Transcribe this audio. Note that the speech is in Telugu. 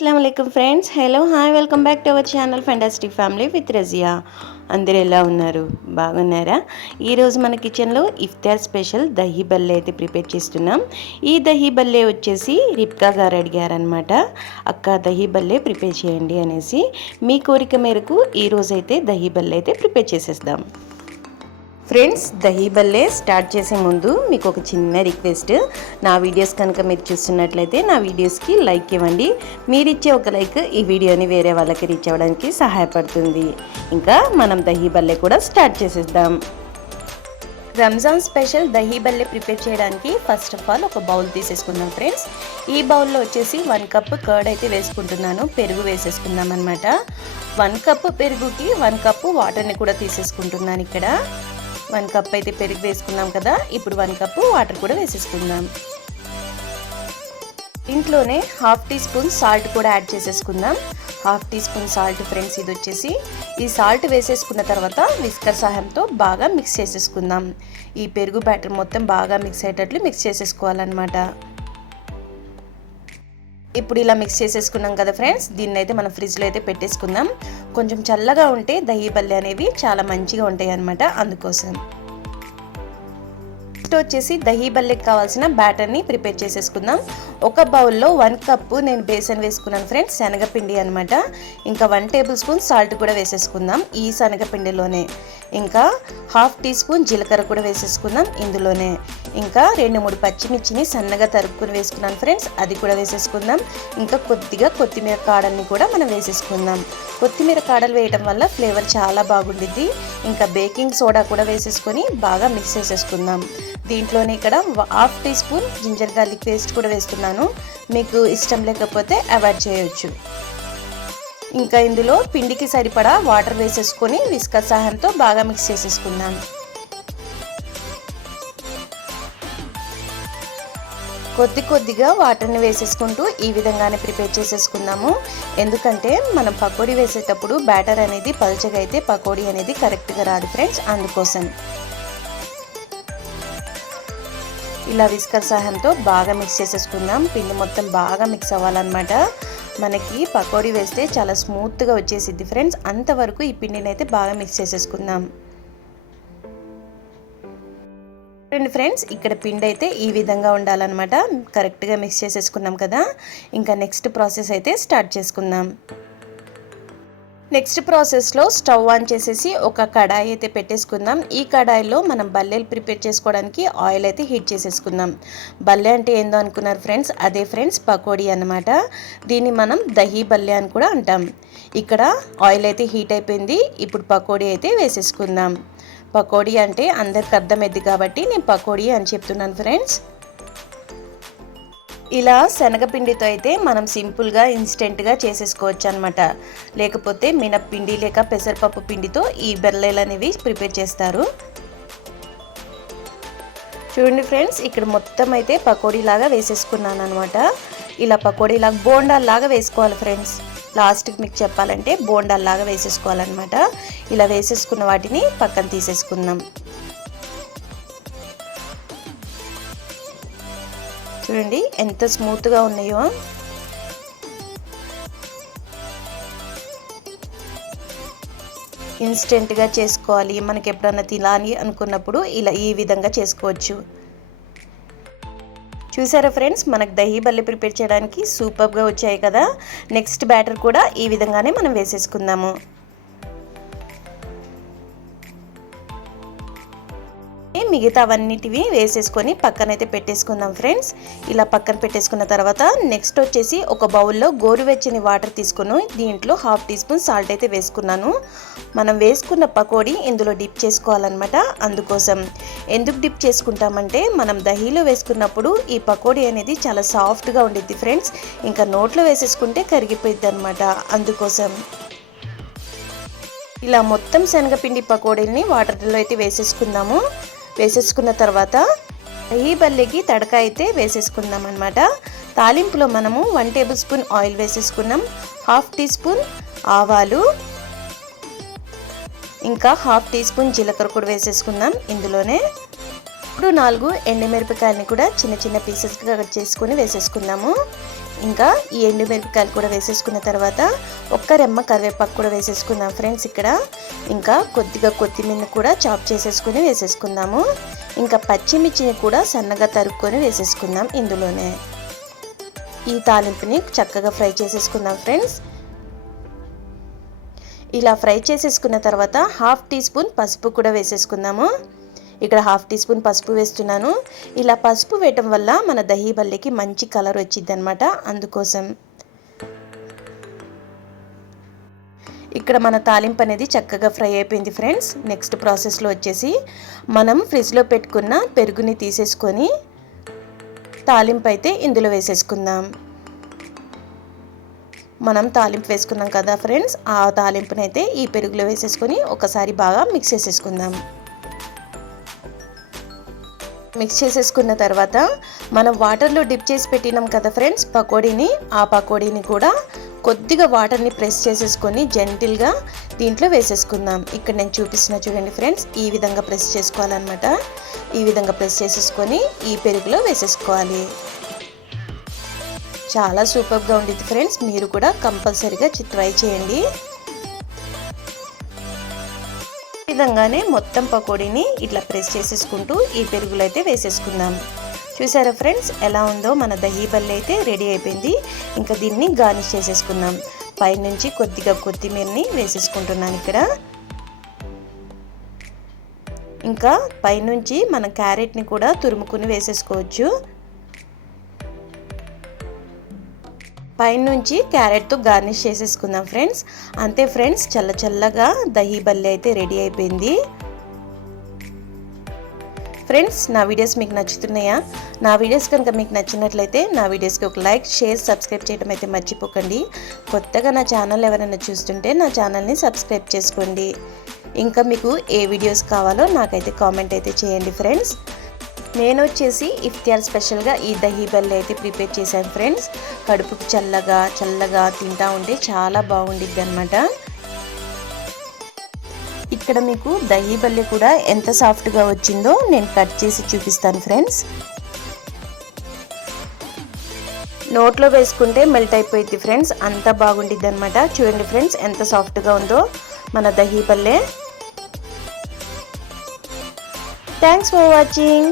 అస్సలాముఅలైకుం friends, hello hi, welcome back to our channel fantastic family with Razia. అందరు ఎలా ఉన్నారు? బాగున్నారా? ఈరోజు మన కిచెన్లో ఇఫ్తార్ స్పెషల్ దహీ బల్లే అయితే ప్రిపేర్ చేస్తున్నాం. ఈ దహీ బల్లే వచ్చేసి రిప్కా గారు అడిగారనమాట, అక్క దహీ బల్లే ప్రిపేర్ చేయండి అనేసి. మీ కోరిక మేరకు ఈరోజైతే దహీ బల్లే అయితే ప్రిపేర్ చేసేద్దాం. ఫ్రెండ్స్, దహీ బల్లే స్టార్ట్ చేసే ముందు మీకు ఒక చిన్న రిక్వెస్ట్. నా వీడియోస్ కనుక మీరు చూస్తున్నట్లయితే నా వీడియోస్కి లైక్ ఇవ్వండి. మీరు ఇచ్చే ఒక లైక్ ఈ వీడియోని వేరే వాళ్ళకి రీచ్ అవ్వడానికి సహాయపడుతుంది. ఇంకా మనం దహీ బల్లే కూడా స్టార్ట్ చేసేద్దాం. రంజాన్ స్పెషల్ దహీ బల్లే ప్రిపేర్ చేయడానికి ఫస్ట్ ఆఫ్ ఆల్ ఒక బౌల్ తీసేసుకుందాం ఫ్రెండ్స్. ఈ బౌల్లో వచ్చేసి 1 కప్ కర్డ్ అయితే వేసుకుంటున్నాను. పెరుగు వేసేసుకుందాం అనమాట. 1 కప్ పెరుగుకి 1 కప్ వాటర్ని కూడా తీసేసుకుంటున్నాను. ఇక్కడ 1 కప్ అయితే పెరుగు వేసుకున్నాం కదా, ఇప్పుడు 1 కప్ వాటర్ కూడా వేసేసుకుందాం. ఇంట్లోనే 1/2 టీ స్పూన్ సాల్ట్ కూడా యాడ్ చేసేసుకుందాం. 1/2 టీ స్పూన్ సాల్ట్ ఫ్రెండ్స్. ఇది వచ్చేసి ఈ సాల్ట్ వేసేసుకున్న తర్వాత విస్కర్ సహాయంతో బాగా మిక్స్ చేసేసుకుందాం. ఈ పెరుగు బ్యాటర్ మొత్తం బాగా మిక్స్ అయ్యేటట్లు మిక్స్ చేసేసుకోవాలన్నమాట. ఇప్పుడు ఇలా మిక్స్ చేసేసుకున్నాం కదా ఫ్రెండ్స్, దీన్ని అయితే మనం ఫ్రిడ్జ్లో అయితే పెట్టేసుకుందాం. కొంచెం చల్లగా ఉంటే దహీ బల్లే అనేవి చాలా మంచిగా ఉంటాయి అన్నమాట. అందుకోసం నెక్స్ట్ వచ్చేసి దహీ బల్లేకి కావాల్సిన బ్యాటర్ని ప్రిపేర్ చేసేసుకుందాం. ఒక బౌల్లో 1 కప్పు నేను బేసన్ వేసుకున్నాను ఫ్రెండ్స్, శనగపిండి అనమాట. ఇంకా 1 టేబుల్ స్పూన్ సాల్ట్ కూడా వేసేసుకుందాం ఈ శనగపిండిలోనే. ఇంకా 1/2 టీ స్పూన్ జీలకర్ర కూడా వేసేసుకుందాం ఇందులోనే. ఇంకా 2-3 పచ్చిమిర్చిని సన్నగా తరుపుకొని వేసుకున్నాను ఫ్రెండ్స్, అది కూడా వేసేసుకుందాం. ఇంకా కొద్దిగా కొత్తిమీర కాడల్ని కూడా మనం వేసేసుకుందాం. కొత్తిమీర కాడలు వేయటం వల్ల ఫ్లేవర్ చాలా బాగుండిద్ది. ఇంకా బేకింగ్ సోడా కూడా వేసేసుకొని బాగా మిక్స్ చేసేసుకుందాం. దీంట్లోనే ఇక్కడ 1/2 teaspoon ginger garlic paste కూడా వేస్తున్నాను. మీకు ఇష్టం లేకపోతే అవాయిడ్ చేయొచ్చు. ఇంకా ఇందులో పిండికి సరిపడా వాటర్ వేసేసుకొని విస్కర్ సహాయంతో బాగా మిక్స్ చేసేసుకుందాం. కొద్దిగా వాటర్ని వేసేసుకుంటూ ఈ విధంగానే ప్రిపేర్ చేసేసుకుందాము. ఎందుకంటే మనం పకోడీ వేసేటప్పుడు బ్యాటర్ అనేది పల్చగా అయితే పకోడీ అనేది కరెక్ట్గా రాదు ఫ్రెండ్స్, అందుకోసం. ఇలా విస్కర్ సహాయంతో బాగా మిక్స్ చేసేసుకుందాం. పిండి మొత్తం బాగా మిక్స్ అవ్వాలన్నమాట. మనకి పకోడీ వేస్తే చాలా స్మూత్గా వచ్చేసిద్ది ఫ్రెండ్స్. అంతవరకు ఈ పిండిని అయితే బాగా మిక్స్ చేసేసుకుందాం. ఫ్రెండ్స్, ఇక్కడ పిండి అయితే ఈ విధంగా ఉండాలన్నమాట. కరెక్ట్గా మిక్స్ చేసేసుకున్నాం కదా. ఇంకా నెక్స్ట్ ప్రాసెస్ అయితే స్టార్ట్ చేసుకుందాం. నెక్స్ట్ ప్రాసెస్లో స్టవ్ ఆన్ చేసేసి ఒక కడాయి అయితే పెట్టేసుకుందాం. ఈ కడాయిలో మనం బల్లెలు ప్రిపేర్ చేసుకోవడానికి ఆయిల్ అయితే హీట్ చేసేసుకుందాం. బల్లె అంటే ఏందో అనుకున్నారు ఫ్రెండ్స్, అదే ఫ్రెండ్స్ పకోడీ అన్నమాట. దీన్ని మనం దహీ బల్లె అని కూడా అంటాం. ఇక్కడ ఆయిల్ అయితే హీట్ అయిపోయింది. ఇప్పుడు పకోడీ అయితే వేసేసుకుందాం. పకోడీ అంటే అందరికి అర్థమైద్ది కాబట్టి నేను పకోడీ అని చెప్తున్నాను ఫ్రెండ్స్. ఇలా శనగపిండితో అయితే మనం సింపుల్గా ఇన్స్టెంట్గా చేసేసుకోవచ్చు అనమాట. లేకపోతే మినప్పిండి లేక పెసరపప్పు పిండితో ఈ బెల్లలు అనేవి ప్రిపేర్ చేస్తారు. చూడండి ఫ్రెండ్స్, ఇక్కడ మొత్తం అయితే పకోడీలాగా వేసేసుకున్నాను అనమాట. ఇలా పకోడీలాగా బోండాల్లాగా వేసుకోవాలి ఫ్రెండ్స్. లాస్ట్కి మీకు చెప్పాలంటే బోండాల్లాగా వేసేసుకోవాలన్నమాట. ఇలా వేసేసుకున్న వాటిని పక్కన తీసేసుకుందాం. చూడండి ఎంత స్మూత్గా ఉన్నాయో. ఇన్స్టెంట్గా చేసుకోవాలి, మనకి ఎప్పుడన్నా తినాలి అనుకున్నప్పుడు ఇలా ఈ విధంగా చేసుకోవచ్చు. చూసారా ఫ్రెండ్స్, మనకు దహీ బల్లె ప్రిపేర్ చేయడానికి సూపర్గా వచ్చాయి కదా. నెక్స్ట్ బ్యాటర్ కూడా ఈ విధంగానే మనం వేసేసుకుందాము. మిగతా అవన్నిటివి వేసేసుకొని పక్కనైతే పెట్టేసుకుందాం ఫ్రెండ్స్. ఇలా పక్కన పెట్టేసుకున్న తర్వాత నెక్స్ట్ వచ్చేసి ఒక బౌల్లో గోరువెచ్చని వాటర్ తీసుకుని దీంట్లో 1/2 టీ స్పూన్ సాల్ట్ అయితే వేసుకున్నాను. మనం వేసుకున్న పకోడీ ఇందులో డిప్ చేసుకోవాలన్నమాట. అందుకోసం ఎందుకు డిప్ చేసుకుంటామంటే మనం దహీలో వేసుకున్నప్పుడు ఈ పకోడీ అనేది చాలా సాఫ్ట్గా ఉండిద్ది ఫ్రెండ్స్. ఇంకా నోట్లో వేసేసుకుంటే కరిగిపోయిద్ది అనమాట. అందుకోసం ఇలా మొత్తం శనగపిండి పకోడీని వాటర్లో అయితే వేసేసుకుందాము. వేసేసుకున్న తర్వాత దహీ బల్లేకి తడక అయితే వేసేసుకుందాం అనమాట. తాలింపులో మనము 1 టేబుల్ స్పూన్ ఆయిల్ వేసేసుకున్నాం. 1/2 టీ స్పూన్ ఆవాలు, ఇంకా 1/2 టీ స్పూన్ జీలకర్ర కూడా వేసేసుకుందాం ఇందులోనే. ఇప్పుడు 4 ఎండుమిరపకాయలని కూడా చిన్న చిన్న పీసెస్గా కట్ చేసుకొని వేసేసుకుందాము. ఇంకా ఈ ఎండుమిరపకాయలు కూడా వేసేసుకున్న తర్వాత ఒక్క రెమ్మ కరివేపాకు కూడా వేసేసుకుందాం ఫ్రెండ్స్ ఇక్కడ. ఇంకా కొద్దిగా కొత్తిమీర కూడా చాప్ చేసేసుకుని వేసేసుకుందాము. ఇంకా పచ్చిమిర్చిని కూడా సన్నగా తరుక్కొని వేసేసుకుందాం ఇందులోనే. ఈ తాలింపుని చక్కగా ఫ్రై చేసేసుకుందాం ఫ్రెండ్స్. ఇలా ఫ్రై చేసేసుకున్న తర్వాత 1/2 టీ స్పూన్ పసుపు కూడా వేసేసుకుందాము. ఇక్కడ 1/2 టీ స్పూన్ పసుపు వేస్తున్నాను. ఇలా పసుపు వేయటం వల్ల మన దహీ బల్లేకి మంచి కలర్ వచ్చింది అనమాట, అందుకోసం. ఇక్కడ మన తాలింపు అనేది చక్కగా ఫ్రై అయిపోయింది ఫ్రెండ్స్. నెక్స్ట్ ప్రాసెస్లో వచ్చేసి మనం ఫ్రిడ్జ్లో పెట్టుకున్న పెరుగుని తీసేసుకొని తాలింపు అయితే ఇందులో వేసేసుకుందాం. మనం తాలింపు వేసుకున్నాం కదా ఫ్రెండ్స్, ఆ తాలింపునైతే ఈ పెరుగులో వేసేసుకొని ఒకసారి బాగా మిక్స్ చేసేసుకుందాం. మిక్స్ చేసేసుకున్న తర్వాత మనం వాటర్లో డిప్ చేసి పెట్టినాం కదా ఫ్రెండ్స్ పకోడీని, ఆ పకోడీని కూడా కొద్దిగా వాటర్ని ప్రెస్ చేసేసుకొని జెంటిల్గా దీంట్లో వేసేసుకుందాం. ఇక్కడ నేను చూపిస్తున్నా చూడండి ఫ్రెండ్స్, ఈ విధంగా ప్రెస్ చేసుకోవాలన్నమాట. ఈ విధంగా ప్రెస్ చేసేసుకొని ఈ పెరుగులో వేసేసుకోవాలి. చాలా సూపర్గా ఉండేది ఫ్రెండ్స్, మీరు కూడా కంపల్సరీగా ట్రై చేయండి. ఈ విధంగానే మొత్తం పకోడీని ఇట్లా ప్రెస్ చేసేసుకుంటూ ఈ పెరుగులో అయితే వేసేసుకుందాం. చూసారా ఫ్రెండ్స్ ఎలా ఉందో మన దహీ బల్లే అయితే రెడీ అయిపోయింది. ఇంకా దీన్ని గార్నిష్ చేసేసుకుందాం. పైనుంచి కొద్దిగా కొత్తిమీరని వేసేసుకుంటున్నాను ఇక్కడ. ఇంకా పైనుంచి మన క్యారెట్ని కూడా తురుముకుని వేసేసుకోవచ్చు. పైనుంచి క్యారెట్తో గార్నిష్ చేసేసుకుందాం ఫ్రెండ్స్. అంతే ఫ్రెండ్స్, చల్ల చల్లగా దహీ బల్లే అయితే రెడీ అయిపోయింది. ఫ్రెండ్స్ నా వీడియోస్ మీకు నచ్చుతున్నాయా? నా వీడియోస్ కనుక మీకు నచ్చినట్లయితే నా వీడియోస్కి ఒక లైక్, షేర్, సబ్స్క్రైబ్ చేయడం అయితే మర్చిపోకండి. కొత్తగా నా ఛానల్ ఎవరైనా చూస్తుంటే నా ఛానల్ని సబ్స్క్రైబ్ చేసుకోండి. ఇంకా మీకు ఏ వీడియోస్ కావాలో నాకైతే కామెంట్ అయితే చేయండి ఫ్రెండ్స్. నేను వచ్చేసి ఇఫ్తియార్ స్పెషల్గా ఈ దహీ బల్లే అయితే ప్రిపేర్ చేశాను ఫ్రెండ్స్. కడుపుకు చల్లగా తింటా ఉంటే చాలా బాగుండిద్ది అనమాట. ఇక్కడ మీకు దహీ బల్లే కూడా ఎంత సాఫ్ట్గా వచ్చిందో నేను కట్ చేసి చూపిస్తాను ఫ్రెండ్స్. నోట్లో వేసుకుంటే మెల్ట్ అయిపోయింది ఫ్రెండ్స్, అంత బాగుండిద్ది అనమాట. చూడండి ఫ్రెండ్స్ ఎంత సాఫ్ట్గా ఉందో మన దహీ బల్లే. Thanks for watching.